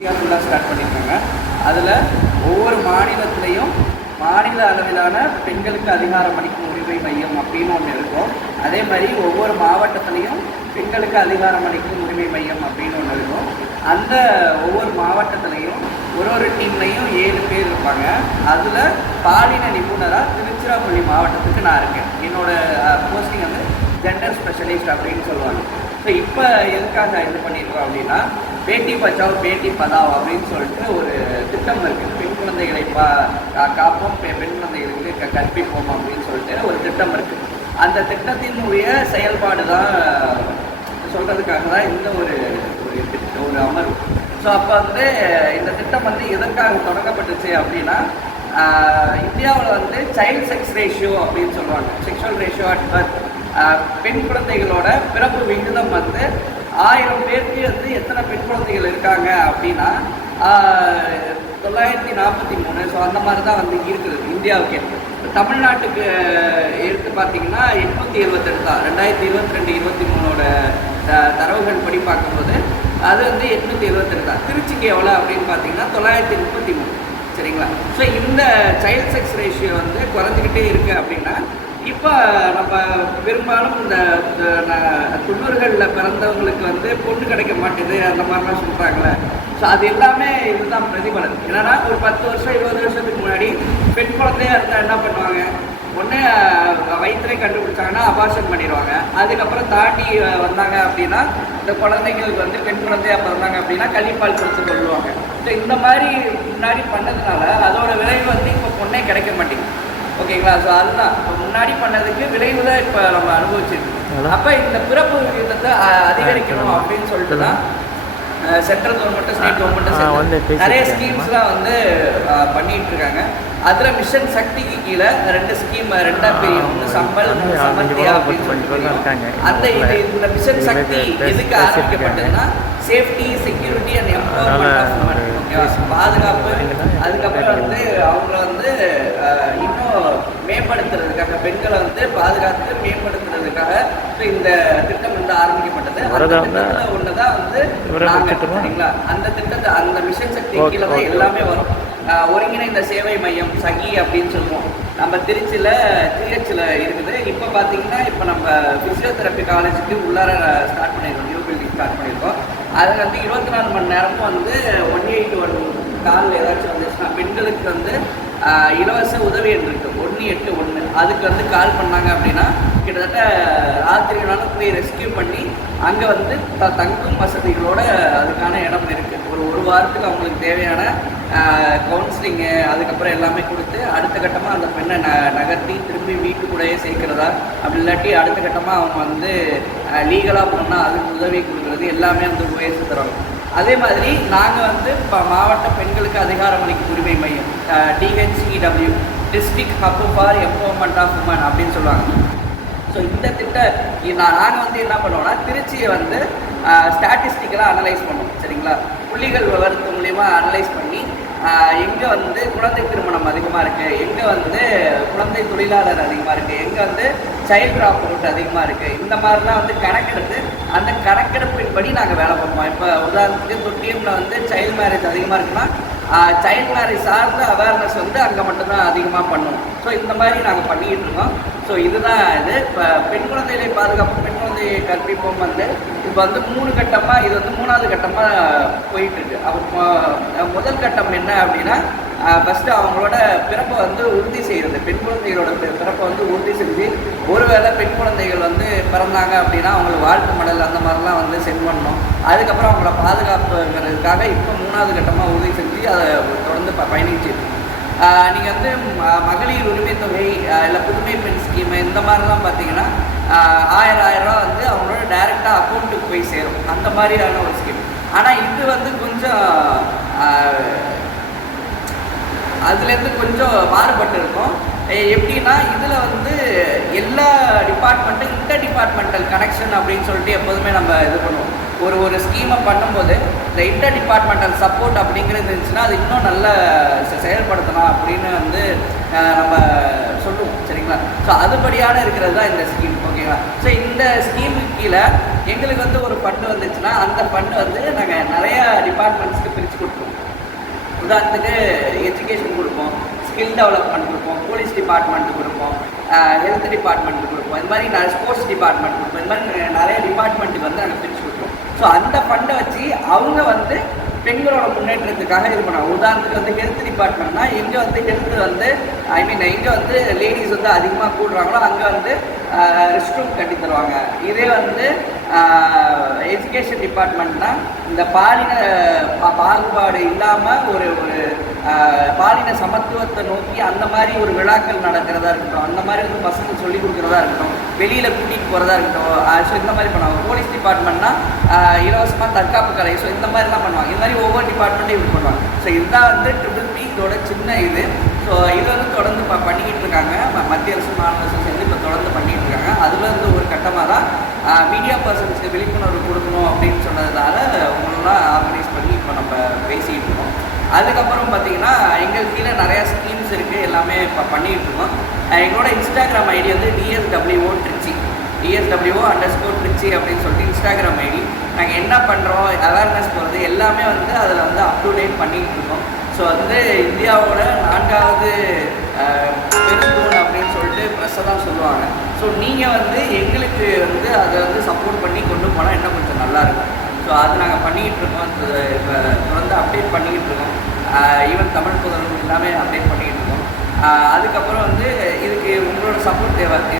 ஃபுல்லாக ஸ்டார்ட் பண்ணியிருக்காங்க. அதில் ஒவ்வொரு மாநிலத்திலையும் மாநில அளவிலான பெண்களுக்கு அதிகாரம் அளிக்கும் உரிமை மையம் அப்படின்னு ஒன்று இருக்கும். அதே மாதிரி ஒவ்வொரு மாவட்டத்திலையும் பெண்களுக்கு அதிகாரம் அளிக்கும் உரிமை மையம் அப்படின்னு ஒன்று இருக்கும். அந்த ஒவ்வொரு மாவட்டத்திலையும் ஒரு டீம்லையும் 7 பேர் இருப்பாங்க. அதில் பாலின நிபுணராக திருச்சிராப்பள்ளி மாவட்டத்துக்கு நான் இருக்கேன். என்னோடய போஸ்டிங் வந்து ஜெண்டர் ஸ்பெஷலிஸ்ட் அப்படின்னு சொல்லுவாங்க. ஸோ இப்போ எதுக்காக இது பண்ணியிருக்கோம் அப்படின்னா, பேட்டி பச்சாவ் பேட்டி பதாவ் அப்படின்னு சொல்லிட்டு ஒரு திட்டம் இருக்குது. பெண் குழந்தைகளை காப்போம், பெண் குழந்தைகளுக்கு கற்பிப்போம் அப்படின்னு சொல்லிட்டு ஒரு திட்டம் இருக்குது. அந்த திட்டத்தினுடைய செயல்பாடு தான் சொல்கிறதுக்காக தான் இந்த ஒரு அமர்வு. ஸோ அப்போ வந்து இந்த திட்டம் வந்து எதற்காக தொடங்கப்பட்டுச்சு அப்படின்னா, இந்தியாவில் வந்து சைல்டு செக்ஸ் ரேஷியோ அப்படின்னு சொல்லுவாங்க, செக்ஷுவல் ரேஷியோ அட் பர்த். பெண் குழந்தைகளோட பிறப்பு விகிதம் வந்து 1000 பேருக்கு வந்து எத்தனை பெண் குழந்தைகள் இருக்காங்க அப்படின்னா 943. ஸோ அந்த மாதிரி தான் வந்து இருக்குது இந்தியாவுக்கு. தமிழ்நாட்டுக்கு எடுத்து பார்த்தீங்கன்னா 878 தான். 2022-23 தரவுகள் படி பார்க்கும்போது அது வந்து 872 தான். திருச்சிக்கு எவ்வளோ அப்படின்னு பார்த்தீங்கன்னா 933. சரிங்களா? ஸோ இந்த சைல்டு செக்ஸ் ரேஷியோ வந்து குறைஞ்சிக்கிட்டே இருக்குது அப்படின்னா, இப்போ நம்ம பெரும்பாலும் இந்த 90களில் பிறந்தவங்களுக்கு வந்து பொண்ணு கிடைக்க மாட்டேது அந்த மாதிரிலாம் சொல்கிறாங்களே. ஸோ அது எல்லாமே இதுதான் பிரதிபலன். என்னன்னா, ஒரு 10 வருஷம் 20 வருஷத்துக்கு முன்னாடி பெண் குழந்தையாக இருந்தால் என்ன பண்ணுவாங்க, ஒன்றே வயிற்றுலே கண்டுபிடிச்சாங்கன்னா அபார்ஷன் பண்ணிடுவாங்க. அதுக்கப்புறம் தாண்டி வந்தாங்க அப்படின்னா, இந்த குழந்தைங்களுக்கு வந்து பெண் குழந்தையாக பிறந்தாங்க அப்படின்னா கள்ளிப்பால் கொடுத்து கொள்ளுவாங்க. ஸோ இந்த மாதிரி முன்னாடி பண்ணதுனால அதோட விளைவு வந்து இப்போ பொண்ணே கிடைக்க மாட்டேங்குது. ஓகேங்களா? ஸோ அதுதான் இப்போ முன்னாடி பண்ணதுக்கு விளைவு தான் இப்போ நம்ம அனுபவிச்சிருக்கோம். அப்போ இந்த பிறப்பு விகிதத்தை அதிகரிக்கணும் அப்படின்னு சொல்லிட்டு தான் சென்ட்ரல் கவர்மெண்ட்டு ஸ்டேட் கவர்மெண்ட்டு நிறைய ஸ்கீம்ஸ்லாம் வந்து பண்ணிகிட்டு இருக்காங்க. அதில் மிஷன் சக்திக்கு கீழே 2 ஸ்கீம், 2 பிரிவு, ஒன்று சம்பல், சமர்த்தியா அப்படின்னு சொல்லிட்டு அந்த இந்த மிஷன் சக்தி எதுக்கு ஆரம்பிக்கப்பட்டதுன்னா, safety, security and empowerment of women. ஓகேவா? பாதுகாப்பு, அதுக்கப்புறம் வந்து அவங்கள வந்து இன்னும் மேம்படுத்துறதுக்காக, பெண்களை வந்து பாதுகாத்து மேம்படுத்துறதுக்காக இந்த திட்டம் வந்து ஆரம்பிக்கப்பட்டது. அந்த திட்டத்தில் ஒன்று தான் வந்து சரிங்களா, அந்த திட்டத்தை அந்த மிஷன் சக்தி கீழே தான் எல்லாமே வரும். ஒருங்கிணைந்த சேவை மையம் சகி அப்படின்னு சொல்லுவோம். நம்ம திருச்சியில் THல இருக்குது. இப்போ பார்த்தீங்கன்னா, இப்போ நம்ம ஃபிசியோதெரப்பி காலேஜுக்கு உள்ளார ஸ்டார்ட் பண்ணியிருக்கோம், நியூ பில்டிங் ஸ்டார்ட் பண்ணியிருக்கோம். அது வந்து 24 மணி நேரமும் வந்து 181 கால் ஏதாச்சும் வந்துச்சுன்னா பெண்களுக்கு வந்து இலவச உதவி எண் இருக்குது 181. அதுக்கு வந்து கால் பண்ணாங்க அப்படின்னா கிட்டத்தட்ட ராத்திரினாலும் போய் ரெஸ்கியூ பண்ணி அங்கே வந்து தங்கும் வசதிகளோட அதுக்கான இடம் இருக்குது. ஒரு வாரத்துக்கு அவங்களுக்கு தேவையான கவுன்சிலிங்கு அதுக்கப்புறம் எல்லாமே கொடுத்து அடுத்த கட்டமாக அந்த பெண்ணை நகர்த்தி திரும்பி வீட்டுக்குள்ளேயே சேர்க்கிறதா, அப்படி இல்லாட்டி அடுத்த கட்டமாக அவங்க வந்து லீகலாக போனால் அதுக்கு உதவி கொடுக்குறது எல்லாமே வந்து முயற்சி தரோம். அதே மாதிரி நாங்கள் வந்து இப்போ மாவட்ட பெண்களுக்கு அதிகாரம் அளிக்கும் உரிமை மையம் DHEW, district hub for empowerment of women அப்படின்னு சொல்லுவாங்க. ஸோ இந்த நாங்கள் வந்து என்ன பண்ணுவோம்னா, திருச்சியை வந்து ஸ்டாட்டிஸ்டிக்கலாக அனலைஸ் பண்ணுவோம். சரிங்களா? புள்ளிகள் விவரத்து மூலிமா அனலைஸ் பண்ணி எங்கே வந்து குழந்தை திருமணம் அதிகமாக இருக்குது, எங்கே வந்து குழந்தை தொழிலாளர் அதிகமாக இருக்குது, எங்கே வந்து சைல்டு ட்ராப் அவுட் அதிகமாக இருக்குது, இந்த மாதிரிலாம் வந்து கணக்கெடுத்து அந்த கணக்கெடுப்பின்படி நாங்கள் வேலை பார்ப்போம். இப்போ உதாரணத்துக்கு தொட்டியம்ல வந்து சைல்டு மேரேஜ் அதிகமாக இருக்குன்னா சைல்டு மேரேஜ் சார்ந்த அவேர்னஸ் வந்து அங்கே மட்டும்தான் அதிகமாக பண்ணுவோம். ஸோ இந்த மாதிரி நாங்கள் பண்ணிக்கிட்டு இருக்கோம். ஸோ இதுதான் இது. இப்போ பெண் குழந்தைகளை பாதுகாப்பு, பெண் குழந்தையை கற்பிப்போம் வந்து இப்போ வந்து 3 கட்டமாக, இது வந்து 3வது கட்டமாக போயிட்டுருக்கு. அப்போ முதல் கட்டம் என்ன அப்படின்னா, ஃபஸ்ட்டு அவங்களோட பிறப்பை வந்து உறுதி செய்கிறது. பெண் குழந்தைகளோட பிறப்பை வந்து உறுதி செஞ்சு, ஒருவேளை பெண் குழந்தைகள் வந்து பிறந்தாங்க அப்படின்னா அவங்களுக்கு வாழ்த்து மடல் அந்த மாதிரிலாம் வந்து சென்ட் பண்ணணும். அதுக்கப்புறம் அவங்கள பாதுகாப்புங்கிறதுக்காக இப்போ 3வது கட்டமாக உறுதி செஞ்சு அதை தொடர்ந்து பயணிச்சிருக்கோம். நீங்கள் வந்து மகளிர் உரிமை தொகை இல்லை புதுமை பெண் ஸ்கீமு இந்த மாதிரிலாம் பார்த்தீங்கன்னா 1000 ரூபா வந்து அவங்களோட டைரெக்டாக அக்கௌண்ட்டுக்கு போய் சேரும். அந்த மாதிரியான ஒரு ஸ்கீம். ஆனால் இது வந்து கொஞ்சம் அதுலேருந்து கொஞ்சம் மாறுபட்டு இருக்கும். எப்படின்னா, இதில் வந்து எல்லா டிபார்ட்மெண்ட்டும் இன்டர் டிபார்ட்மெண்டல் கனெக்ஷன் அப்படின்னு சொல்லிட்டு எப்போதுமே நம்ம இது பண்ணுவோம். ஒரு ஸ்கீமை பண்ணும்போது இந்த இன்டர் டிபார்ட்மெண்டல் சப்போர்ட் அப்படிங்கிறது இருந்துச்சுன்னா அது இன்னும் நல்ல செயல்படுத்தலாம் அப்படின்னு வந்து நம்ம சொல்லுவோம். சரிங்களா? ஸோ அதுபடியான இருக்கிறது தான் இந்த ஸ்கீம். ஓகேங்களா? ஸோ இந்த ஸ்கீமுக்கு கீழே எங்களுக்கு வந்து ஒரு ஃபண்டு வந்துச்சுன்னா அந்த ஃபண்டு வந்து நாங்கள் நிறையா டிபார்ட்மெண்ட்ஸ்க்கு பிரித்து கொடுப்போம். உதாரணத்துக்கு எஜுகேஷன் கொடுப்போம், ஸ்கில் டெவலப்மெண்ட் கொடுப்போம், போலீஸ் டிபார்ட்மெண்ட் கொடுப்போம், ஹெல்த் டிபார்ட்மெண்ட் கொடுப்போம், இந்த மாதிரி நிறைய ஸ்போர்ட்ஸ் டிபார்ட்மெண்ட் கொடுப்போம், இந்த மாதிரி நிறைய டிபார்ட்மெண்ட்டுக்கு வந்து நாங்கள் பிரித்து கொடுப்போம். ஸோ அந்த ஃபண்டை வச்சு அவங்க வந்து பெண்களோட முன்னேற்றத்துக்காக இது பண்ணுவாங்க. உதாரணத்துக்கு வந்து ஹெல்த் டிபார்ட்மெண்ட்னா எங்கே வந்து ஹெல்த் வந்து எங்கே வந்து லேடிஸ் வந்து அதிகமாக கூடுறாங்களோ அங்கே வந்து ரெஸ்ட் ரூம் கட்டி தருவாங்க. இதே வந்து எஜுகேஷன் டிபார்ட்மெண்ட்னா இந்த பாலின பாகுபாடு இல்லாமல் ஒரு பாலின சமத்துவத்தை நோக்கி அந்த மாதிரி ஒரு விழாக்கள் நடக்கிறதா இருக்கட்டும், அந்த மாதிரி வந்து பசங்க சொல்லிக் கொடுக்குறதா இருக்கட்டும், வெளியில் கூட்டிகிட்டு போகிறதா இருக்கட்டும். ஸோ இந்த மாதிரி பண்ணுவாங்க. போலீஸ் டிபார்ட்மெண்ட்னா இலவசமாக தற்காப்பு கலை, ஸோ இந்த மாதிரிலாம் பண்ணுவாங்க. இந்த மாதிரி ஒவ்வொரு டிபார்ட்மெண்ட்டும் இப்படி பண்ணுவாங்க. ஸோ இதுதான் வந்து ட்ரிபிள் இதோட சின்ன இது. ஸோ இது வந்து தொடர்ந்து பண்ணிக்கிட்டு இருக்காங்க. மத்திய அரசு மாநில அரசு சேர்ந்து இப்போ தொடர்ந்து பண்ணிகிட்டு இருக்காங்க. அதில் வந்து ஒரு கட்டமாக தான் மீடியா பர்சன்ஸ்க்கு விழிப்புணர்வு கொடுக்கணும் அப்படின்னு சொன்னதுனால உங்களெல்லாம் ஆர்கனைஸ் பண்ணி இப்போ நம்ம பேசிகிட்டு இருக்கோம். அதுக்கப்புறம் பார்த்திங்கன்னா எங்கள் கீழே நிறையா ஸ்கீம்ஸ் இருக்குது, எல்லாமே இப்போ பண்ணிகிட்டு இருக்கோம். எங்களோட இன்ஸ்டாகிராம் ஐடி வந்து DSWO Trichy, DSWO_Trichy அப்படின்னு சொல்லிட்டு இன்ஸ்டாகிராம் ஐடி. நாங்கள் என்ன பண்ணுறோம், அவேர்னஸ் போகிறது எல்லாமே வந்து அதில் வந்து அப் டு டேட் பண்ணிகிட்டு இருக்கோம். ஸோ வந்து இந்தியாவோட 4வது பெருந்தூண் அப்படின்னு சொல்லிட்டு ப்ரெஸ்ஸை தான் சொல்லுவாங்க. ஸோ நீங்கள் வந்து எங்களுக்கு வந்து அதை வந்து சப்போர்ட் பண்ணி கொண்டு போனால் இன்னும் கொஞ்சம் நல்லாயிருக்கும். ஸோ அது நாங்கள் பண்ணிக்கிட்டு இருக்கோம். இப்போ தொடர்ந்து அப்டேட் பண்ணிக்கிட்டு இருக்கோம். ஈவன் தமிழ் புதல்வர்கள் எல்லாமே அப்டேட் பண்ணிக்கிட்டு இருக்கோம். அதுக்கப்புறம் வந்து இதுக்கு உங்களோட சப்போர்ட் தேவை.